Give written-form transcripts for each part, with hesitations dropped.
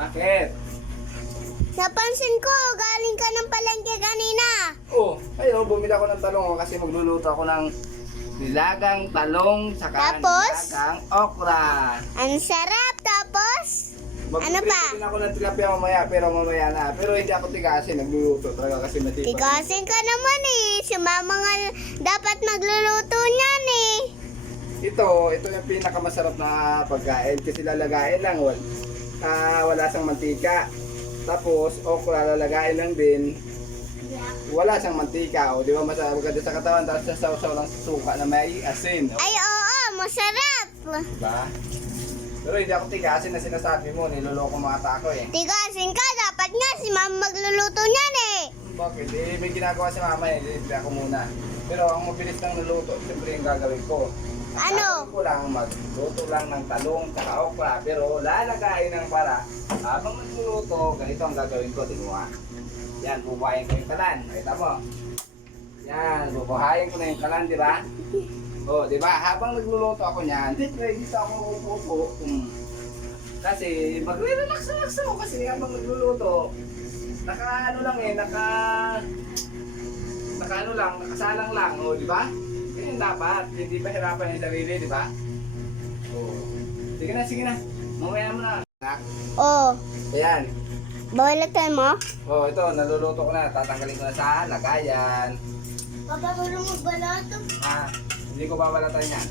Bakit? Napansin ko, galing ka ng palengke kanina. Oh, ayun, bumili ako ng talong kasi magluluto ako ng nilagang talong saka Tapos? nilagang okra. Ang sarap, tapos? Ano pa? Magprito din ako ng tilapia mamaya, pero mamaya na. Pero hindi ako tigasin, nagluluto talaga kasi matipag. Tigasin ka naman eh. Si mama nga dapat magluluto niyan eh. Ito yung pinakamasarap na pagkain kasi lalagain lang, wala sang mantika. Tapos, okra lalagain lang din. Wala siyang mantika, o di ba masarap maganda sa katawan, tapos sasaw-saw lang sa suka na may asin. Ay, oo, masarap. Diba? Pero hindi ako tigasin na sinasabi mo, niloloko mga tako eh. Tigasin ka, dapat nga si mama magluluto niyan eh. Bakit? Eh, may ginagawa si mama eh, hindi ako muna. Pero ang mabilis ng luluto, siyempre yung gagawin ko. Ano? Gagawin ko lang, magluto lang ng talong, saka okra, pero lalagayin ng para. Habang magluluto, ganito ang gagawin ko, tinuha. Yan, bubuhayin ko yung kalan. Nakita mo? Yan, bubuhayin ko na yung kalan, di ba? O, di ba? Habang nagluluto ako niyan, ready sa ako upo. Kasi magre-relax-relax ako kasi habang nagluluto, naka nakasalang lang, o, di ba? Ganyan dapat, hindi pa hirapan yung sarili, di ba? O, sige na. Mamaya mo na. Oo. Ayan. Balatan mo? Oh, ito, naluluto ko na. Tatanggalin ko na sa lagayan. Papa, marunong magbalato. Hindi ko babalatan yan.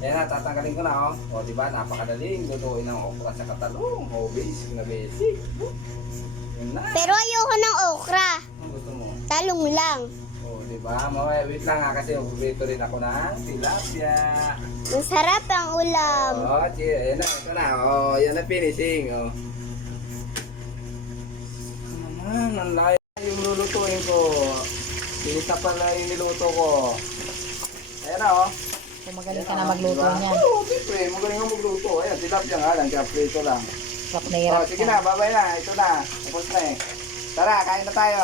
Ayan na, tatanggalin ko na, oh. O, diba, napakadaling lutuin ng okra sa katalong. O, basic na basic. Yun na. Pero ayoko ng okra. Anong gusto mo? Talong lang. O, diba, wait lang ha, kasi magprito rin ako ng tilapia. Masarap ang ulam. O, ayan na, ito na. O, yan na finishing, o. Ang layo yung lulutuin ko. Pinita pala yung niluto ko. Ayan na, oh. Kung magaling ka na magluto Diba? niyan. Oo, siyempre. Magaling ka magluto. Ayan, tilapia nga lang. Kaya prito lang. Hirap na hirap Oh, sige ka. na, babay na. Ito na. Tapos na eh. Tara, kain na tayo.